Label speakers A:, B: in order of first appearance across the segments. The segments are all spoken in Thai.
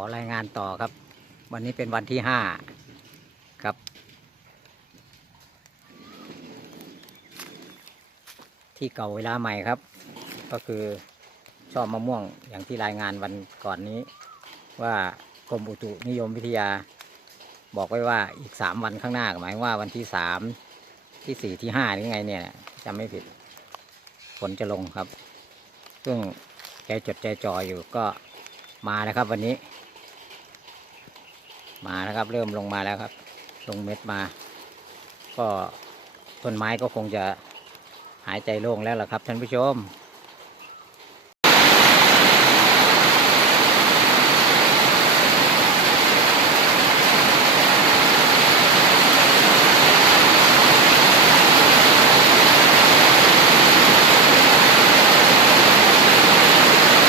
A: อรายงานต่อครับ วันนี้เป็นวันที่ห้าครับ ที่เก่าเวลาใหม่ครับ ก็คือชอบมะม่วงอย่างที่รายงานวันก่อนนี้ ว่ากรมอุตุนิยมวิทยา บอกไว้ว่าอีกสามวันข้างหน้าหมายว่าวันที่สามที่สี่ที่ห้าหรือไงเนี่ยจำไม่ผิดฝนจะลงครับ ซึ่งใจจดใจจ่ออยู่ก็มาแล้วครับวันนี้ มาแล้วครับ เริ่มลงมาแล้วครับ ลงเม็ดมา ก็ต้นไม้ก็คงจะหายใจโล่งแล้วล่ะครับท่านผู้ชม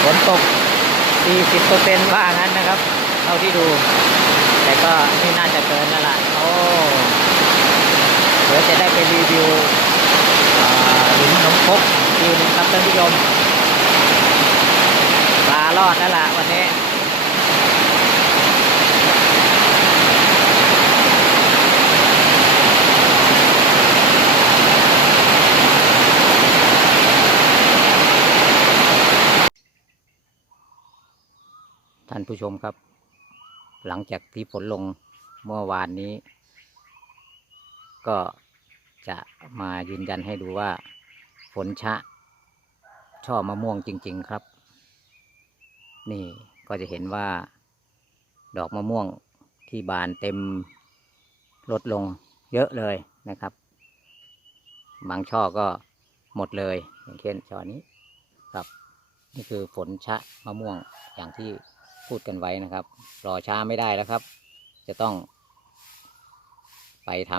A: ฝนตก 40เปอร์เซ็นต์ว่างั้นนะครับ เท่าที่ดู แต่ก็ไม่น่าจะเกินนั่นแหละโอ้เดี๋ยวจะได้ไปรีวิวหลุมนมครกอีกทีนึงครับท่านผู้ชมปลารอดแล้วล่ะวันนี้ท่านผู้ชมครับ หลังจากที่ฝนลงเมื่อวานนี้ ก็จะมายืนยันให้ดูว่า ฝนชะ ช่อมะม่วงจริง ๆครับ นี่ก็จะเห็นว่า ดอกมะม่วงที่บานเต็มลดลงเยอะเลยนะครับ บางช่อก็หมดเลย อย่างเช่นช่อนี้ครับ นี่คือฝนชะมะม่วงอย่างที่ พูดกันไว้นะครับ รอช้าไม่ได้แล้วครับ จะต้อง ไปท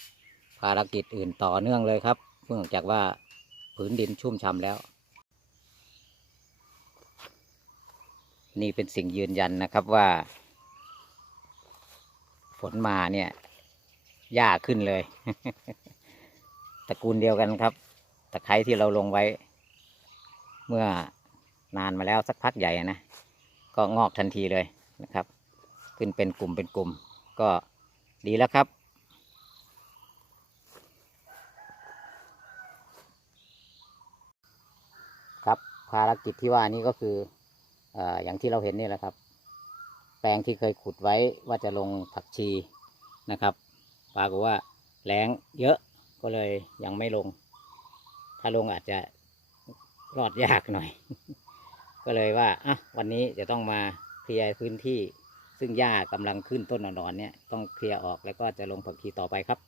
A: ำภารกิจอื่นต่อเนื่องเลยครับเนื่องจากว่าผืนดินชุ่มฉ่ำแล้ว นี่เป็นสิ่งยืนยันนะครับว่า ฝนมาเนี่ยหญ้าขึ้นเลยตระกูลเดียวกันครับตะไคร้ที่เราลงไว้ เมื่อนานมาแล้วสักพักใหญ่นะ ก็งอกทันทีเลยนะครับ ขึ้นเป็นกลุ่มเป็นกลุ่ม ก็ดีแล้วครับ ครับภารกิจที่ว่านี้ก็คือเอออย่างที่เราเห็นนี่แหละครับ แปลงที่เคยขุดไว้ว่าจะลงผักชีนะครับปรากฏว่าแรงเยอะก็เลยยังไม่ลง ถ้าลงอาจจะรอดยากหน่อย ก็เลยว่าอะวันนี้จะต้องมาเคลียร์พื้นที่ ซึ่งหญ้ากำลังขึ้นต้นอ่อนๆเนี่ยต้องเคลียร์ออกแล้วก็จะลงผักชีต่อไปครับ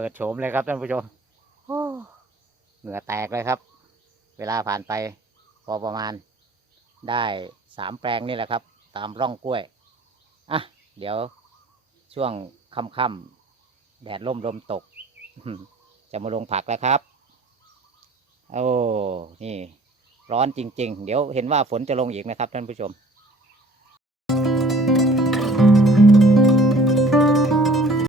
A: เปิดโฉมเลยครับท่านผู้ชมโอ้เหงื่อแตกเลยครับ เวลาผ่านไปพอประมาณได้สามแปลงนี่แหละครับ ตามร่องกล้วยอะเดี๋ยวช่วงค่ำๆแดดล่มลมตก จะมาลงผักแล้วครับโอ้นี่ ร้อนจริง ๆ เดี๋ยวเห็นว่าฝนจะลงอีกนะครับท่านผู้ชม